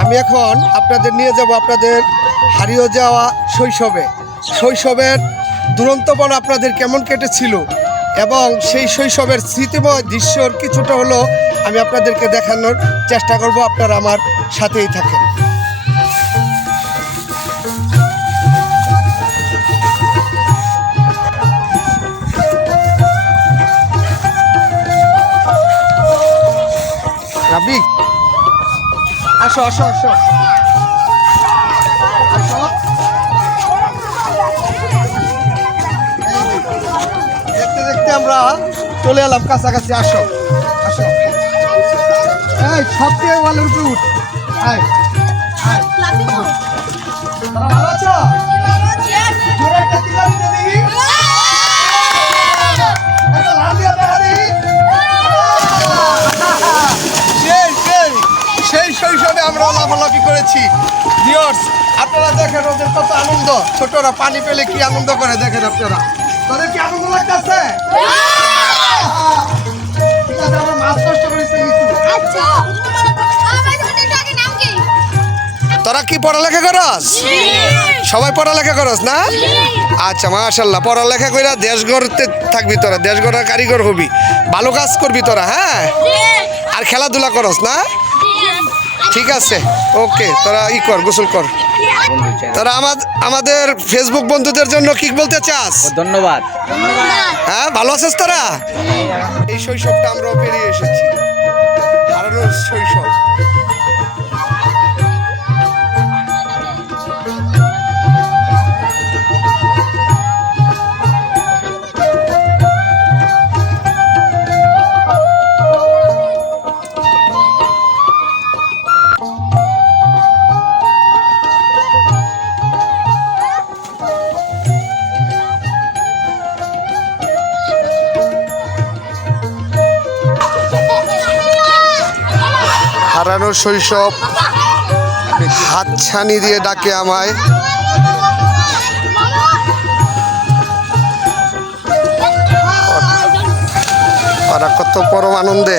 আমি এখন আপনাদের নিয়ে যাব আপনাদের হারিয়ে যাওয়া শৈশবের দুরন্তপন আপনাদের কেমন কেটেছিল এবং সেই শৈশবের স্মৃতিময় দৃশ্যর কিছুটা হলো আমি আপনাদেরকে দেখানোর চেষ্টা করব। আপনারা আমার সাথেই থাকেন। রাব্বি, আসো আসো আসো আসো। দেখতে দেখতে আমরা চলে এলাম কাছাকাছি। আসো আসো, এই সবচেয়ে ভালো উঠ। আয় আয়, তোরা ভালো আছো? জোরে একটা চিল্লানি দে দেখি। একটা লাফ দিয়ে দেখা দেখি। সেই শৈশবে আমরা লাফালাফি করেছি। ভিউয়ার্স, আপনারা দেখেন ওদের কত আনন্দ। ছোটরা পানি পেলে কি আনন্দ করে দেখেন আপনারা। তোদের কি আনন্দ লাগতেছে? ঠিক আছে, আমরা মাছ কষ্ট করেছি কিছু। তোরা কি পড়ালেখা করস? সবাই পড়ালেখা করস না? আচ্ছা, মাশাআল্লাহ। পড়ালেখা কইরা দেশ গড়তে থাকবি তোরা, দেশ গড়ার কারিগর হবি, ভালো কাজ করবি তোরা। হ্যাঁ, আর খেলাধুলা করস না? ঠিক আছে, ওকে। তোরা কর, গোসল কর। তোরা আমাদের ফেসবুক বন্ধুদের জন্য কি বলতে চাস? ধন্যবাদ। হ্যাঁ, ভালো আছিস তোরা? এই শৈশবটা আমরাও পেরিয়ে এসেছি, হারানো শৈশব। হারানো শৈশব হাতছানি দিয়ে ডাকে আমায়। ওরা কত পরম আনন্দে